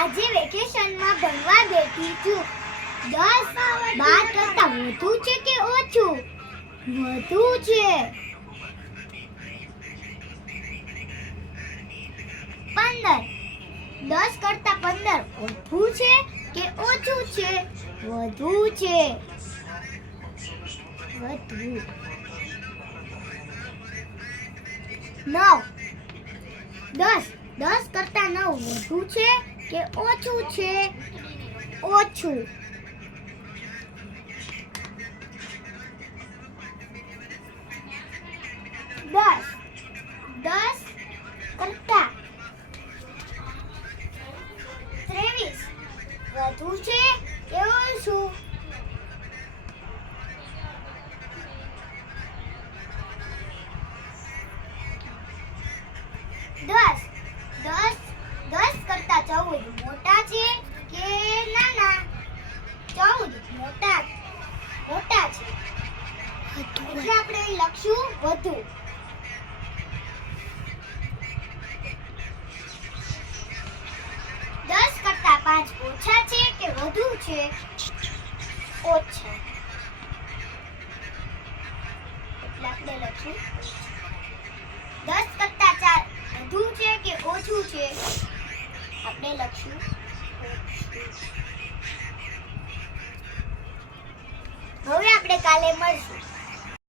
આજે વેકેશનમાં ભણવા બેઠી છું. 10 12 કરતા વધુ છે કે ઓછું? વધુ છે. 15 10 કરતા 15 વધુ છે કે ઓછું છે? વધુ છે. વધુ. 9 10 કરતા 9 વધુ છે કે ઓછું છે? ઓછું. 10 કરતા 23 વધુ છે કે ઓછું? 10 કરતા 14 મોટા છે કે નાના? 14 મોટા છે. એટલે આપણે લખશું વધુ. 10 કરતા 5 ઓછા છે કે વધુ છે? ઓછા. એટલે આપણે લખશું 10 કરતા 4 વધુ છે કે ઓછું છે? આપણે લખશું ઓછું. હવે આપણે કાલે મળશું.